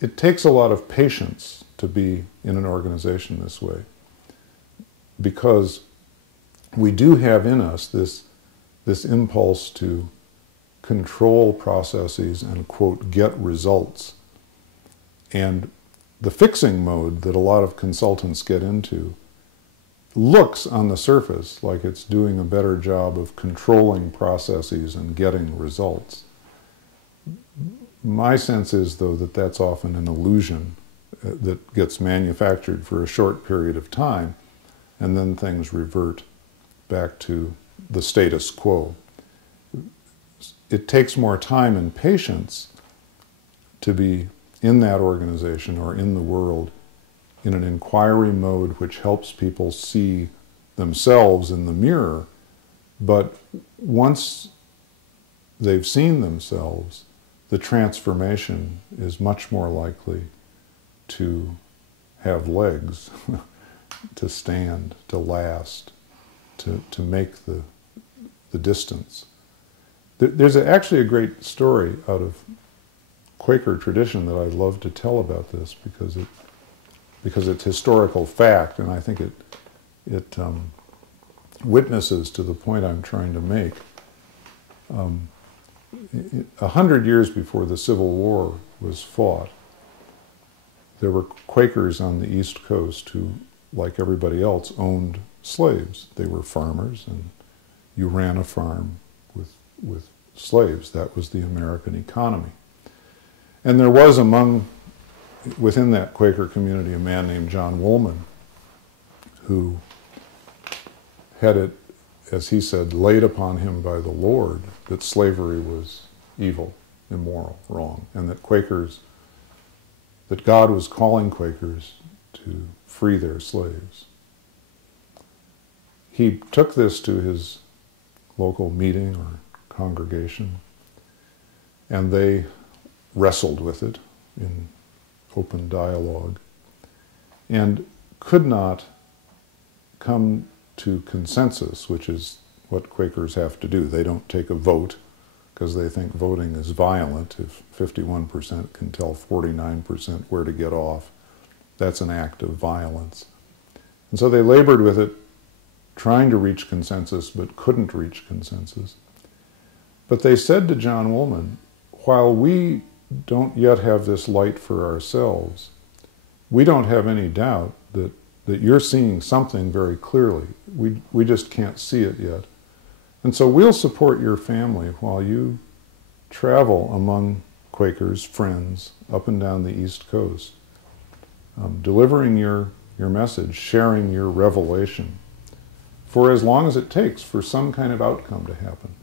it takes a lot of patience to be in an organization this way, because we do have in us this impulse to control processes and, quote, get results. And the fixing mode that a lot of consultants get into looks on the surface like it's doing a better job of controlling processes and getting results. My sense is, though, that that's often an illusion that gets manufactured for a short period of time, and then things revert back to the status quo. It takes more time and patience to be in that organization or in the world in an inquiry mode which helps people see themselves in the mirror, but once they've seen themselves, the transformation is much more likely to have legs, to stand, to last, to make the distance. There's actually a great story out of Quaker tradition that I'd love to tell about this because it's historical fact, and I think it witnesses to the point I'm trying to make. 100 years before the Civil War was fought, there were Quakers on the East Coast who, like everybody else, owned slaves. They were farmers, and you ran a farm with slaves. That was the American economy. And there was within that Quaker community, a man named John Woolman, who had it, as he said, laid upon him by the Lord that slavery was evil, immoral, wrong, and that God was calling Quakers to free their slaves. He took this to his local meeting or congregation, and they wrestled with it in open dialogue and could not come to consensus, which is what Quakers have to do. They don't take a vote because they think voting is violent. If 51% can tell 49% where to get off, that's an act of violence. And so they labored with it, trying to reach consensus, but couldn't reach consensus. But they said to John Woolman, while we don't yet have this light for ourselves, we don't have any doubt that you're seeing something very clearly. We just can't see it yet. And so we'll support your family while you travel among Quakers, friends, up and down the East Coast, delivering your message, sharing your revelation, for as long as it takes for some kind of outcome to happen.